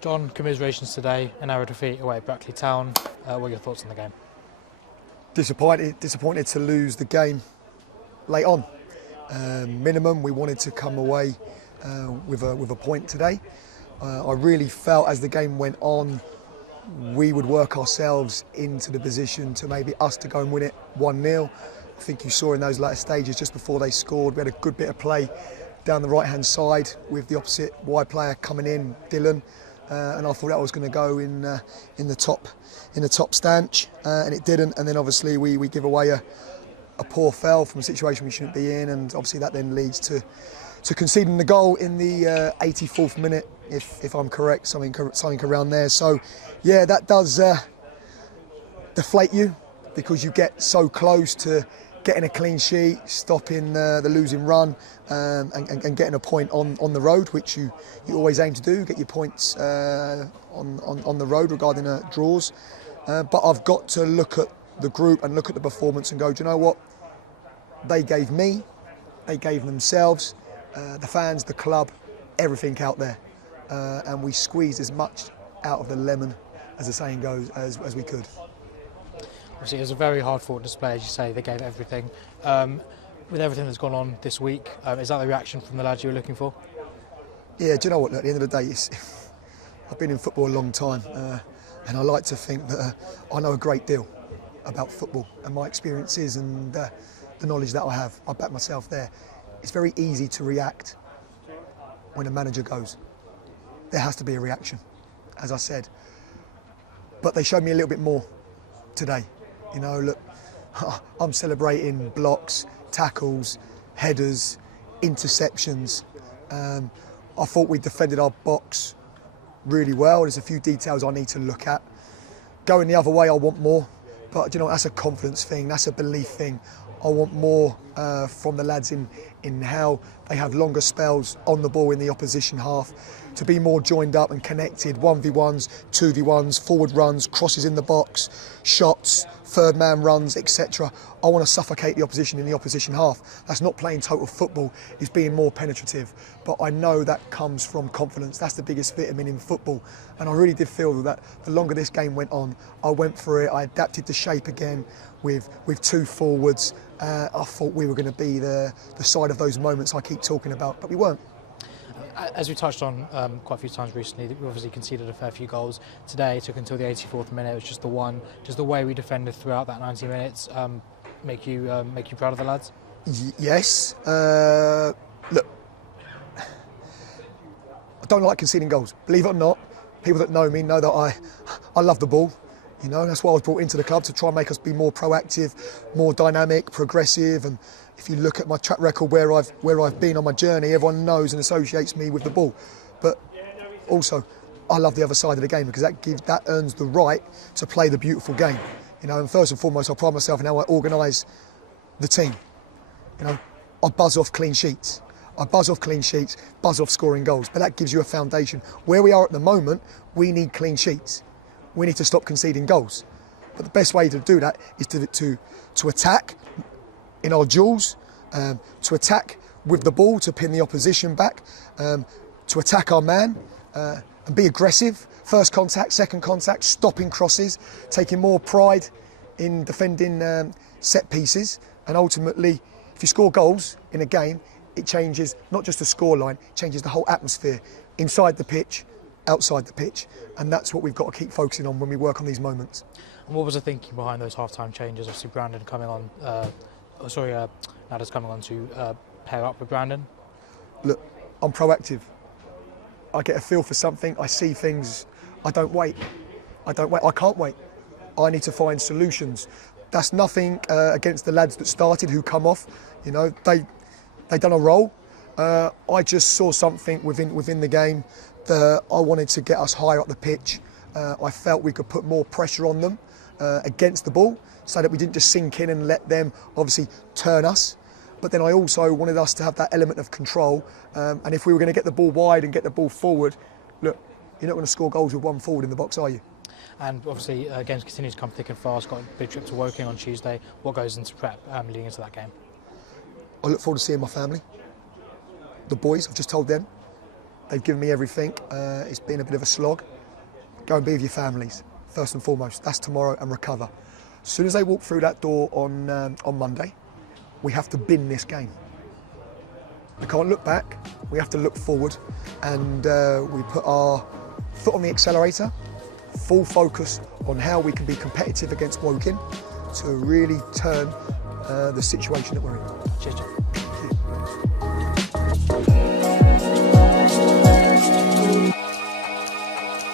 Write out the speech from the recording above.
John, commiserations today, an narrow defeat away at Brackley Town. What are your thoughts on the game? Disappointed to lose the game late on. Minimum, we wanted to come away with a point today. I really felt as the game went on, we would work ourselves into the position to maybe us to go and win it 1-0. I think you saw in those latter stages, just before they scored, we had a good bit of play down the right-hand side with the opposite wide player coming in, Dylan. And I thought that was going to go in the top stanch, and it didn't. And then obviously we give away a poor foul from a situation we shouldn't be in, and obviously that then leads to conceding the goal in the 84th minute, if I'm correct, something around there. So yeah, that does deflate you, because you get so close to getting a clean sheet, stopping the losing run, and getting a point on the road, which you always aim to do, get your points on the road regarding draws. But I've got to look at the group and look at the performance and go, do you know what? They gave me, they gave themselves, the fans, the club, everything out there. And we squeezed as much out of the lemon, as the saying goes, as we could. Obviously, it was a very hard-fought display, as you say. They gave everything. With everything that's gone on this week, is that the reaction from the lads you were looking for? Yeah, do you know what? At the end of the day, I've been in football a long time, and I like to think that I know a great deal about football and my experiences and the knowledge that I have. I back myself there. It's very easy to react when a manager goes. There has to be a reaction, as I said. But they showed me a little bit more today. You know, look, I'm celebrating blocks, tackles, headers, interceptions. I thought we defended our box really well. There's a few details I need to look at. Going the other way, I want more. But you know, that's a confidence thing, that's a belief thing. I want more from the lads in how they have longer spells on the ball in the opposition half, to be more joined up and connected, 1v1s, 2v1s, forward runs, crosses in the box, shots, third man runs, etc. I want to suffocate the opposition in the opposition half. That's not playing total football, it's being more penetrative. But I know that comes from confidence. That's the biggest vitamin in football. And I really did feel that the longer this game went on, I went for it, I adapted the shape again with two forwards. I thought we were going to be the side of those moments I keep talking about, but we weren't. As we touched on quite a few times recently, we obviously conceded a fair few goals. Today it took until the 84th minute. It was just the one. Does the way we defended throughout that 90 minutes make you proud of the lads? Yes. Look, I don't like conceding goals. Believe it or not, people that know me know that I love the ball. You know, that's why I was brought into the club, to try and make us be more proactive, more dynamic, progressive. And if you look at my track record, where I've been on my journey, everyone knows and associates me with the ball. But also, I love the other side of the game, because that earns the right to play the beautiful game. You know, and first and foremost, I pride myself in how I organise the team. You know, I buzz off clean sheets. Buzz off scoring goals. But that gives you a foundation. Where we are at the moment, we need clean sheets. We need to stop conceding goals. But the best way to do that is to attack in our duels, to attack with the ball, to pin the opposition back, to attack our man, and be aggressive. First contact, second contact, stopping crosses, taking more pride in defending set pieces. And ultimately, if you score goals in a game, it changes not just the scoreline, it changes the whole atmosphere inside the pitch, outside the pitch, and that's what we've got to keep focusing on when we work on these moments. And what was the thinking behind those half-time changes? Obviously, Brandon coming on, Nader's coming on to pair up with Brandon. Look, I'm proactive. I get a feel for something, I see things, I don't wait, I can't wait. I need to find solutions. That's nothing against the lads that started, who come off. You know, they done a role. I just saw something within the game that I wanted to get us higher up the pitch. I felt we could put more pressure on them against the ball, so that we didn't just sink in and let them obviously turn us. But then I also wanted us to have that element of control. And if we were going to get the ball wide and get the ball forward, look, you're not going to score goals with one forward in the box, are you? And obviously, games continue to come thick and fast. Got a big trip to Woking on Tuesday. What goes into prep leading into that game? I look forward to seeing my family. The boys, I've just told them, They've given me everything. It's been a bit of a slog. Go and be with your families, first and foremost. That's tomorrow, and recover. As soon as they walk through that door on Monday, we have to bin this game. We can't look back, we have to look forward, and we put our foot on the accelerator, full focus on how we can be competitive against Woking to really turn the situation that we're in. Cheers, Jeff.